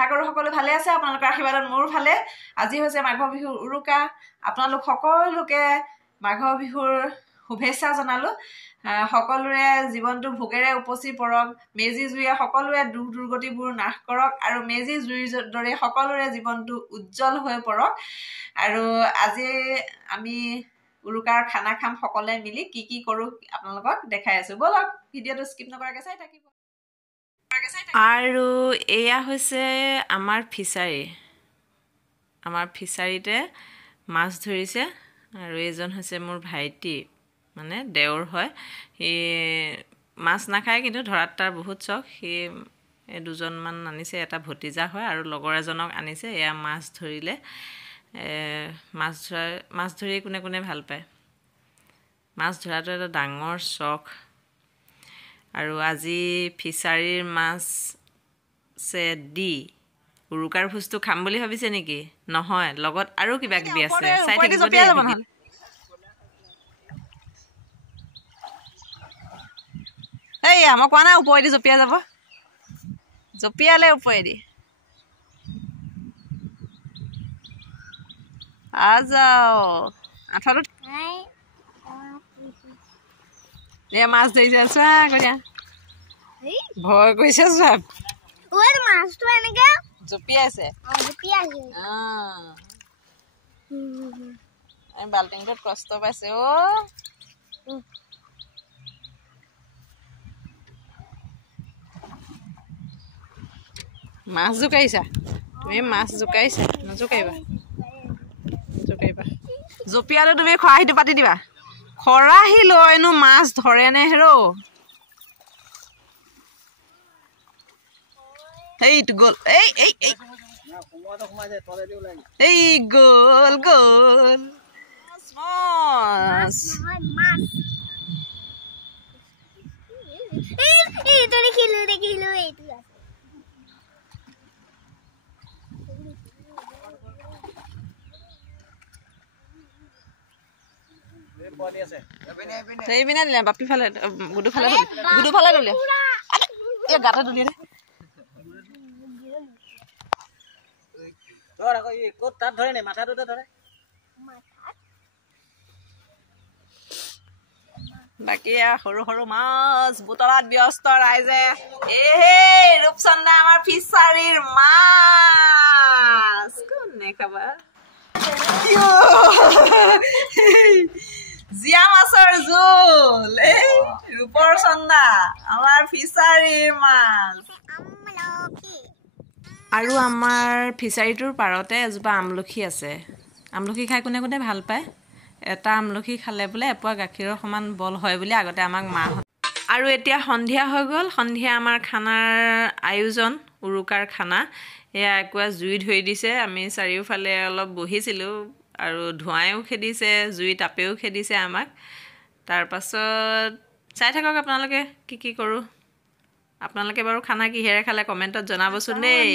আশা কৰোঁ সকলো ভালে আছে আপোনালোকৰ আশীৰ্বাদত মোৰ ভালে আজি হৈছে মাঘ বিহুৰ উৰুকা আপোনালোক সকলোকে মাঘ বিহুৰ শুভেচ্ছা জনালো সকলোৰে জীৱনটো ভোগেৰে উপচি পৰক মেজি জুয়ে সকলোৱে দুখ দুৰ্গতিবোৰ নাশ কৰক আৰু মেজি জুইৰ দৰে সকলোৰে জীৱনটো উজ্জ্বল হৈ পৰক আৰু আজি আমি উৰুকাৰ খানা খাম সকলোৱে মিলি কি কৰো আপোনালোকক দেখাই আছো বলক ভিডিঅটো স্কিপ নকৰাকৈ চাই থাকিব আৰু এয়া হৈছে আমাৰ ফিচাৰীতে মাছ ধৰিছে আৰু এইজন হৈছে মোৰ ভাইটি মানে দেওৰ হয় সি মাছ নাখায় কিন্তু ধৰাত তাৰ বহুত চখ সি দুজনমান আনিছে এটা ভতিজা হয় আৰু লগৰ এজনক আনিছে এয়া মাছ ধৰিলে মাছ ধৰি কোনে ভাল পায় মাছ ধৰাটো এটা ডাঙৰ চখ আৰু আজি ফিচাৰীৰ মাছ দি উৰুকাৰ ভোজটো খাম বুলি ভাবিছে নেকি নহয় লগত আৰু কিবা কিবি আছে চাই থাকিব দেই এই মই কোৱা নাই ওপৰেদি জপিয়াই যাব জপিয়ালে ওপৰেদি আজাও আঠাটো এ মাছ ধৰিছে চোৱা কৰিয়া ভয় কৰিছে চব মাছটো এনেকে জপিয়াইছে বাল্টিংটোত কষ্ট পাইছে মাছ জোকাইছা তুমি মাছ জোকাইছা নজোকাইবা জপিয়ালে তুমি খৰাহীটো পাতি দিবা খৰাহী লৈনো মাছ ধৰেনে হেৰৌ এইটো গ'ল এই গ'ল মাছ সেইপিনে দিলে বাপি ফালে গুডু ফালে দিলে এই গাতে তুলি দে বাকী সৰু সৰু মাছ বুটলাত ব্যস্ত ৰাইজে ৰূপচন্দা আমাৰ ফিচাৰীৰ মাছ কোনে খাবা জিয়া মাছৰ জোল ৰূপৰ চন্দা আমাৰ ফিচাৰীৰ মাছ আৰু আমাৰ ফিচাৰীটোৰ পাৰতে এজোপা আমলখি আছে আমলখি খাই কোনে ভাল পায় এটা আমলখি খালে বোলে এপোৱা গাখীৰৰ সমান বল হয় বুলি আগতে আমাক মাহঁত আৰু এতিয়া সন্ধিয়া হৈ গ'ল সন্ধিয়া আমাৰ খানাৰ আয়োজন উৰুকাৰ খানা এয়া একোৱা জুই ধৰি দিছে আমি চাৰিওফালে অলপ বহিছিলোঁ আৰু ধোঁৱায়ো খেদিছে জুই তাপেও খেদিছে আমাক তাৰপাছত চাই থাকক আপোনালোকে কি কৰোঁ আপোনালোকে বাৰু খানা কিহেৰে খালে কমেণ্টত জনাবচোন দেই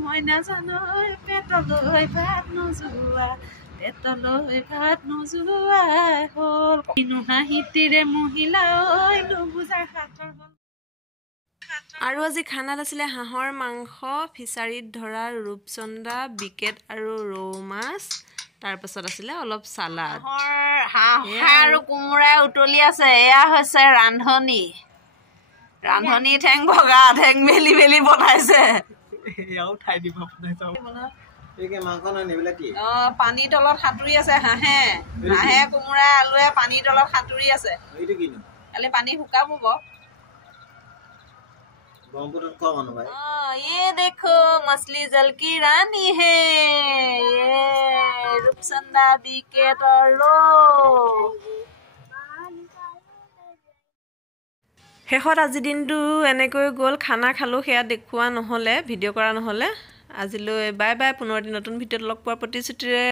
মই নাজানো পেটলৈ ভাত নোযোৱা হ'ল হাঁহিতিৰে মহিলা আৰু আজি খানাত আছিলে হাঁহৰ মাংস ফিচাৰীত ধৰা ৰূপচন্দা বিকেট আৰু ৰৌ মাছ তাৰপাছত আছিলে অলপ চালাড হাঁহ আৰু কোমোৰাই উতলি আছে এয়া হৈছে ৰান্ধনি ঠেং ভগা ঠেং মেলি বনাইছে পানীৰ তলত সাঁতুৰি আছে হাঁহে কোমোৰাই আলুৱে পানীৰ তলত সাঁতুৰি আছে কালি পানী শুকাব ये देखो मछली जल की रानी है ये रूपचंदा बिकेट और रो শেষত আজি দিনটো এনেকৈ গ'ল খানা খালোঁ সেয়া দেখুওৱা নহ'লে ভিডিঅ' কৰা নহ'লে আজিলৈ বাই পুনৰ এটি নতুন ভিডিঅ'ত লগ পোৱাৰ প্ৰতিশ্ৰুতিৰে